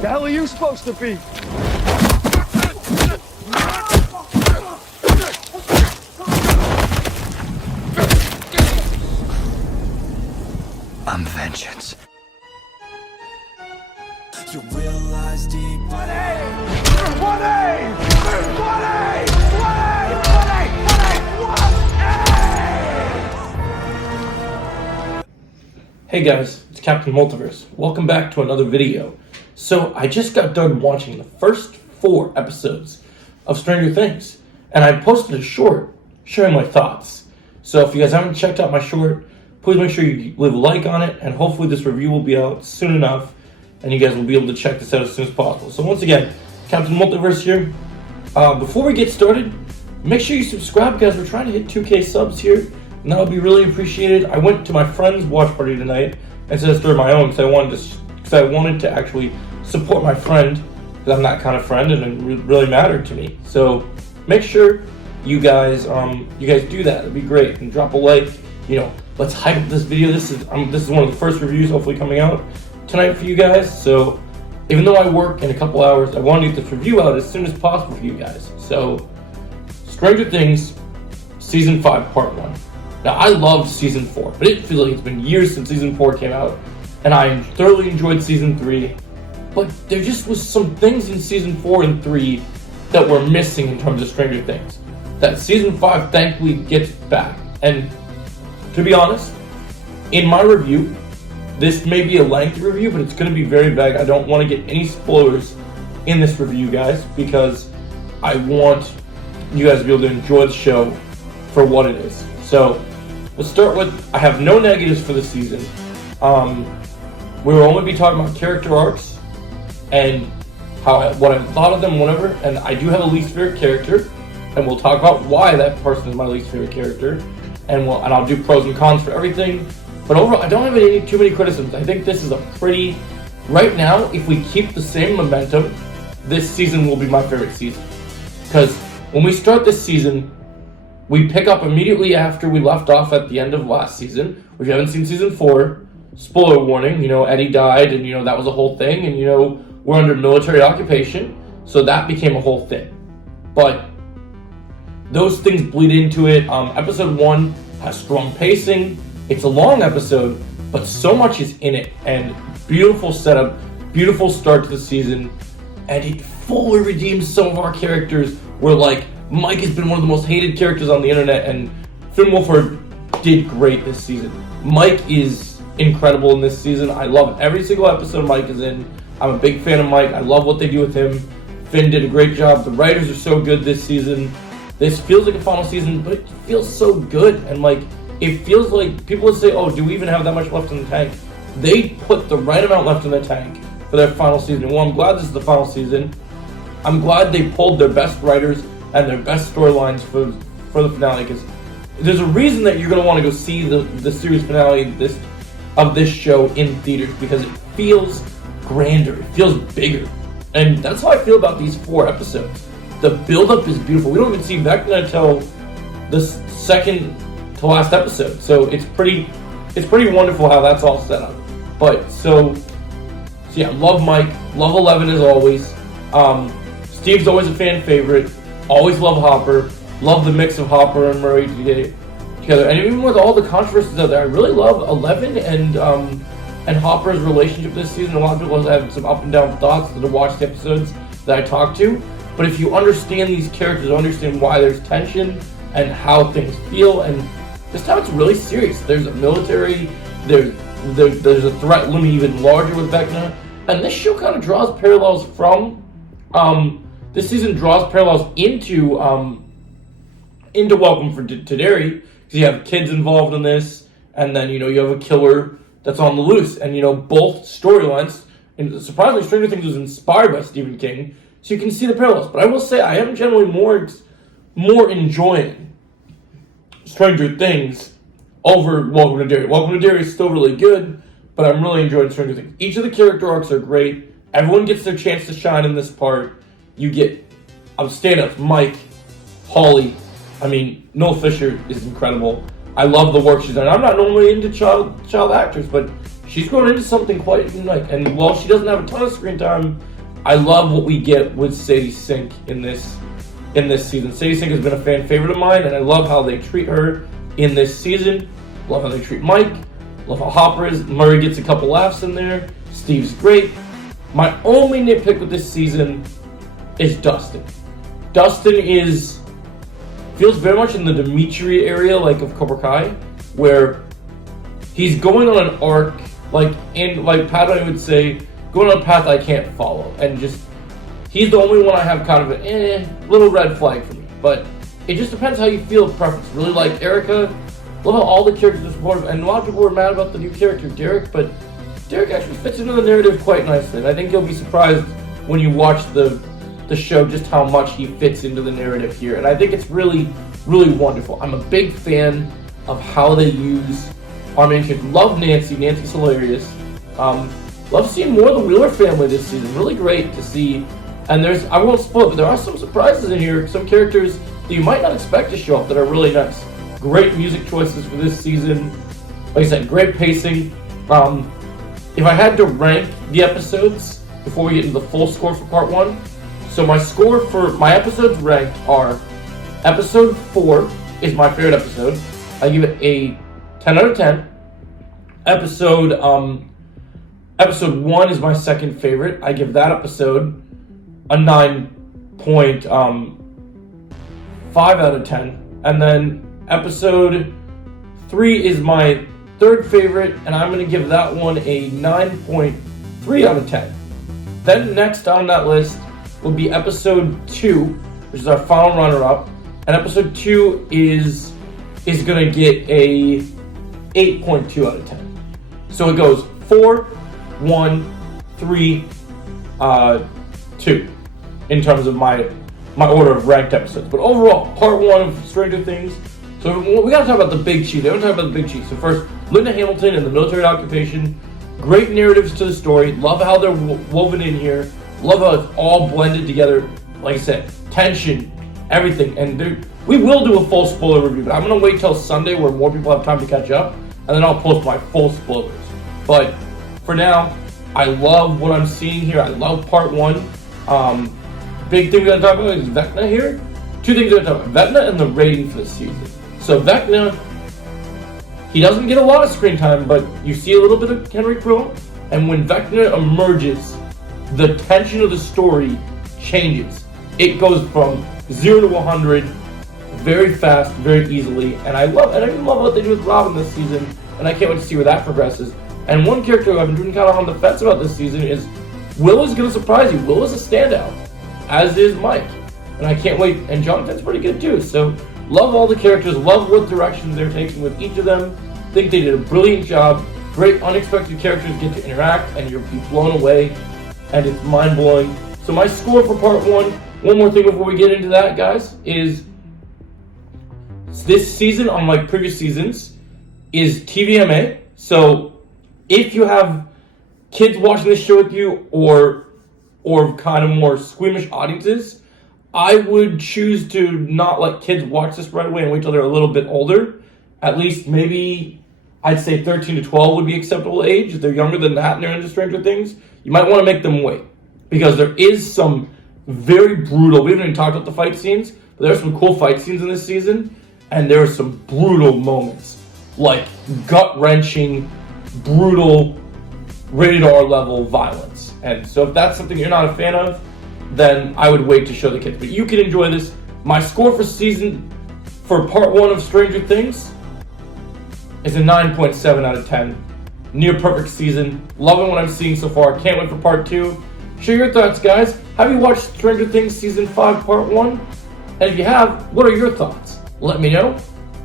The hell are you supposed to be? I'm vengeance. You realize deep. Hey guys, it's Captain Multiverse. Welcome back to another video. So I just got done watching the first 4 episodes of Stranger Things, and I posted a short sharing my thoughts. So if you guys haven't checked out my short, please make sure you leave a like on it, and hopefully this review will be out soon enough, and you guys will be able to check this out as soon as possible. So once again, Captain Multiverse here. Before we get started, make sure you subscribe, guys. We're trying to hit 2K subs here, and that would be really appreciated. I went to my friend's watch party tonight instead of starting my own, because I wanted to actually support my friend, because I'm that kind of friend, and it really mattered to me. So make sure you guys do that. It'd be great, and drop a like. Let's hype up this video. This is one of the first reviews hopefully coming out tonight for you guys. So even though I work in a couple hours, I want to get this review out as soon as possible for you guys. So Stranger Things Season 5 Part 1. Now I loved Season 4, but it feels like it's been years since Season 4 came out, and I thoroughly enjoyed Season 3. But there just was some things in Season 4 and 3 that were missing in terms of Stranger Things, that Season 5 thankfully gets back. And to be honest, in my review, this may be a lengthy review, but it's going to be very vague. I don't want to get any spoilers in this review, guys, because I want you guys to be able to enjoy the show for what it is. So let's start with, I have no negatives for this season. We will only be talking about character arcs and what I thought of them, whatever. And I do have a least favorite character, and we'll talk about why that person is my least favorite character. And I'll do pros and cons for everything. But overall, I don't have too many criticisms. I think this is right now, if we keep the same momentum, this season will be my favorite season. Because when we start this season, we pick up immediately after we left off at the end of last season. If you haven't seen Season 4, spoiler warning, Eddie died, and that was a whole thing, and we're under military occupation, so that became a whole thing. But those things bleed into it. Episode 1 has strong pacing. It's a long episode, but so much is in it, and beautiful setup, beautiful start to the season, and it fully redeems some of our characters. Where Mike has been one of the most hated characters on the internet, and Finn Wolfhard did great this season. Mike is incredible in this season. I love every single episode Mike is in. I'm a big fan of Mike. I love what they do with him. Finn did a great job. The writers are so good this season. This feels like a final season, but it feels so good. And it feels like people would say, oh, do we even have that much left in the tank? They put the right amount left in the tank for their final season. Well, I'm glad this is the final season. I'm glad they pulled their best writers and their best storylines for the finale, because there's a reason that you're going to want to go see the series finale of this show in theaters, because it feels grander, it feels bigger. And that's how I feel about these 4 episodes. The build-up is beautiful. We don't even see Vecna until the second to last episode, so it's pretty wonderful how that's all set up. But so yeah, love Mike, love Eleven as always. Steve's always a fan favorite. Always love Hopper. Love the mix of Hopper and Murray together. And even with all the controversies out there, I really love Eleven and Hopper's relationship this season. A lot of people have some up and down thoughts that have watched the episodes that I talked to. But if you understand these characters, understand why there's tension and how things feel, and this time it's really serious. There's a military, there's a threat looming even larger with Vecna, and this show kind of draws parallels from, this season draws parallels into Welcome to Derry, because you have kids involved in this, and then you have a killer that's on the loose, and both storylines. And surprisingly, Stranger Things was inspired by Stephen King. So you can see the parallels. But I will say I am generally more enjoying Stranger Things over Welcome to Derry. Welcome to Derry is still really good, but I'm really enjoying Stranger Things. Each of the character arcs are great. Everyone gets their chance to shine in this part. You get stand-ups, Mike, Holly. Noel Fisher is incredible. I love the work she's done. I'm not normally into child actors, but she's grown into something quite unique. And while she doesn't have a ton of screen time I love what we get with Sadie Sink in this season. Sadie Sink has been a fan favorite of mine, and I love how they treat her in this season. Love how they treat Mike. Love how Hopper is. Murray gets a couple laughs in there. Steve's great. My only nitpick with this season is Dustin. Dustin feels very much in the Dimitri area, like of Cobra Kai, where he's going on an arc, like Padme would say, going on a path I can't follow, and just he's the only one I have kind of a little red flag for me. But it just depends how you feel preference. Really like Erica. Love how all the characters are supportive, and a lot of people were mad about the new character Derek, but Derek actually fits into the narrative quite nicely, and I think you'll be surprised when you watch the show just how much he fits into the narrative here, and I think it's really, really wonderful. I'm a big fan of how they use our main character. Love Nancy. Nancy's hilarious. Love seeing more of the Wheeler family this season. Really great to see. And I won't spoil it, but there are some surprises in here. Some characters that you might not expect to show up that are really nice. Great music choices for this season. Like I said, great pacing. If I had to rank the episodes before we get into the full score for part 1, so my score for my episodes ranked are: episode 4 is my favorite episode. I give it a 10 out of 10. Episode 1 is my second favorite. I give that episode a 9.5 out of 10. And then episode 3 is my third favorite, and I'm going to give that one a 9.3 out of 10. Then next on that list will be episode 2, which is our final runner-up. And episode 2 is going to get a 8.2 out of 10. So it goes 4, 1, 3, 2 in terms of my order of ranked episodes. But overall, part 1 of Stranger Things. So we got to talk about the big chief. They don't talk about the big chief. So first, Linda Hamilton and the military occupation. Great narratives to the story. Love how they're woven in here. Love how it's all blended together. Like I said, tension, everything. And we will do a full spoiler review, but I'm going to wait till Sunday where more people have time to catch up, and then I'll post my full spoilers. But for now, I love what I'm seeing here. I love part 1. Big thing we gotta talk about is Vecna here. Two things we gotta talk about: Vecna and the rating for this season. So Vecna, he doesn't get a lot of screen time, but you see a little bit of Henry Krill, and when Vecna emerges, the tension of the story changes. It goes from 0 to 100 very fast, very easily, and I even love what they do with Robin this season, and I can't wait to see where that progresses. And one character who I've been kind of on the fence about this season is Will is going to surprise you. Will is a standout, as is Mike, and I can't wait. And Jonathan's pretty good too. So love all the characters, love what directions they're taking with each of them. Think they did a brilliant job. Great unexpected characters get to interact, and you'll be blown away, and it's mind-blowing. So my score for part 1, one more thing before we get into that, guys, is this season, unlike previous seasons, is TVMA. So if you have kids watching this show with you, or kind of more squeamish audiences, I would choose to not let kids watch this right away and wait till they're a little bit older. At least maybe I'd say 13 to 12 would be acceptable age. If they're younger than that and they're into Stranger Things, you might want to make them wait, because there is some very brutal, we haven't even talked about the fight scenes, but there are some cool fight scenes in this season, and there are some brutal moments, like gut-wrenching, brutal, rated R level violence. And so if that's something you're not a fan of, then I would wait to show the kids. But you can enjoy this. My score for part 1 of Stranger Things is a 9.7 out of 10. Near perfect season. Loving what I'm seeing so far. Can't wait for part 2. Share your thoughts, guys. Have you watched Stranger Things season 5 part 1? And if you have, what are your thoughts? Let me know.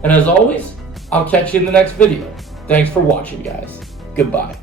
And as always, I'll catch you in the next video. Thanks for watching, guys. Goodbye.